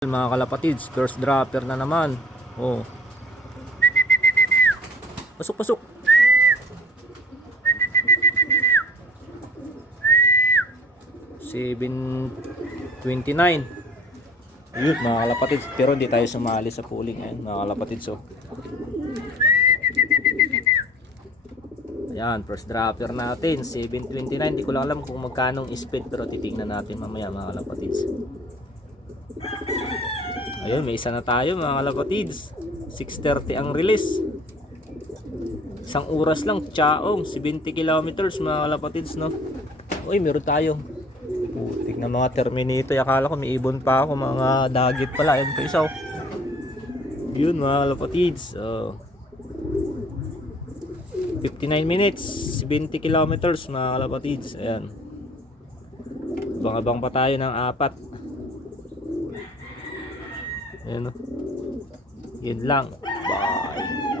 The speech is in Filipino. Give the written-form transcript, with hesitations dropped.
Mga kalapatids, first dropper na naman. Oh. Pasok, pasok. $7.29. Ayun, mga kalapatids, pero hindi tayo sumali sa pooling ngayon, mga kalapatids. So, ayan, first dropper natin, $7.29. Hindi ko lang alam kung magkano speed, pero titingnan natin mamaya, mga kalapatids. Ayun, may isa na tayo, mga kalapatids. 6:30 ang release. Isang oras lang, tsaong 70 kilometers, mga kalapatids, no? Uy, meron tayo. Putik na mga Terminator. Akala ko may ibon pa ako, mga dagit pala. Ayun pa isa, oh. Yun, mga kalapatids. 59 minutes, 70 kilometers, mga kalapatids. Ayan. Abang-abang pa tayo ng 4. Ayan, oh. Yun lang. Bye.